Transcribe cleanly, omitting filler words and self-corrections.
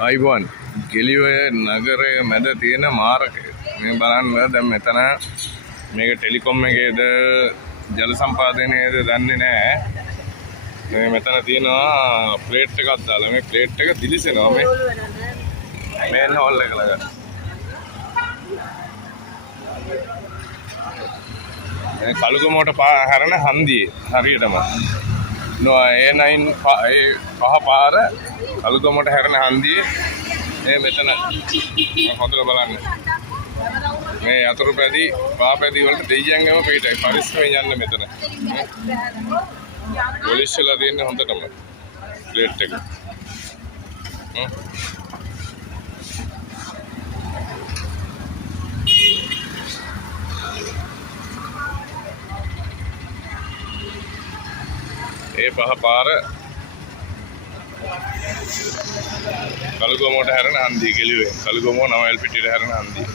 අයිබෝන් ගෙලිඔය නගරය මැද තියෙන මාරකය මේ බලන්න දැන් මෙතන මේක ටෙලිකොම් එකේද ජල සම්පාදනයේද දන්නේ නැහැ මේ මෙතන තියෙනවා ප්ලේට් එකක් දාලා මේ ප්ලේට් එක දිලිසෙනවා මේ හෝල් එක ළඟ මේ කලුගමෝට හැරෙන හන්දියේ හරියටම A9 පහ පාර කලුගමට හැරෙන හන්දියේ මේ මෙතන හොඳට බලන්න මේ යතුරු පැදි පා පැදි වලට දෙයියන්ගම පිටයි පරිස්සමෙන් යන්න මෙතන පොලිස්ලා දෙන්නේ හොඳටම ප්ලේට් එක ඒ පහ පාර කලුගමෝට හැරෙන හන්දිය ගෙලිවේ කලුගමෝ නවයල් පිටියට හැරෙන හන්දිය